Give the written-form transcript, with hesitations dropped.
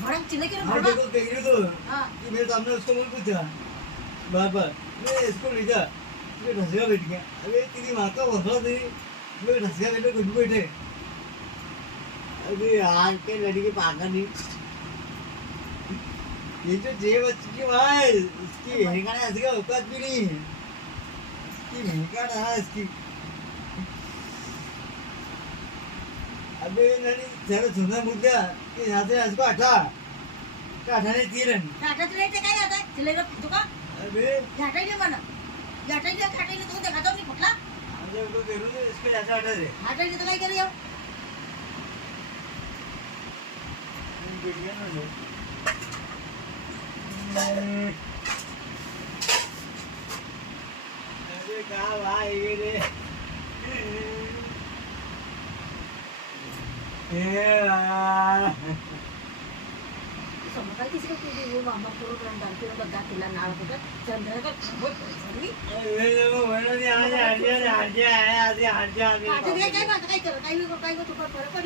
भड़क चिल्ले के हाँ देखो कह रही तो कि मेरे सामने उसको मैंने पूछा बार बार मैं इसको ले जा मैं ढसेगा बैठ गया अबे तेरी माँ का वफा थी मैं ढसेगा बैठे कुछ बैठे अबे यार के लड़की के पागल नहीं ये जो जे बच्ची की माँ है इसकी हेंगाना ऐसे का औकात भी नहीं है इसकी हेंगाना है इसकी अबे नहीं जरा सुना मुद्दा कि यहाँ से इसको हटा हटाने तीरन हटा तो लेते काय आता चिल्लेगा तुका अबे हटाई मला हटाई तो देखा तो नहीं फटला अरे वो कह रहे इसको ऐसा हटा दे हटाई तो काय करी अब अरे कहाँ भाई ये रे समोर किसी को वो मामा पूरा ग्रांड डालते हैं बद्दा किला नाल होता चंद्र का बहुत सही अरे वो बना नहीं आज आज आज आज आज आज काय बात काय कर काय को तुका फरक